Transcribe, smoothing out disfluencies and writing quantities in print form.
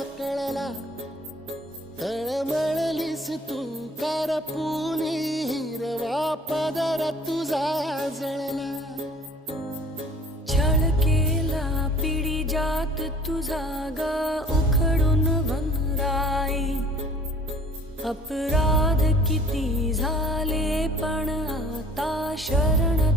कळला, तळमळलीस तू करपुनी, हिरवा पदर तुझा जळला. छळ केला पिढी जात तुझा ग उखडून वनराई. अपराध किती झाले पण आता शरण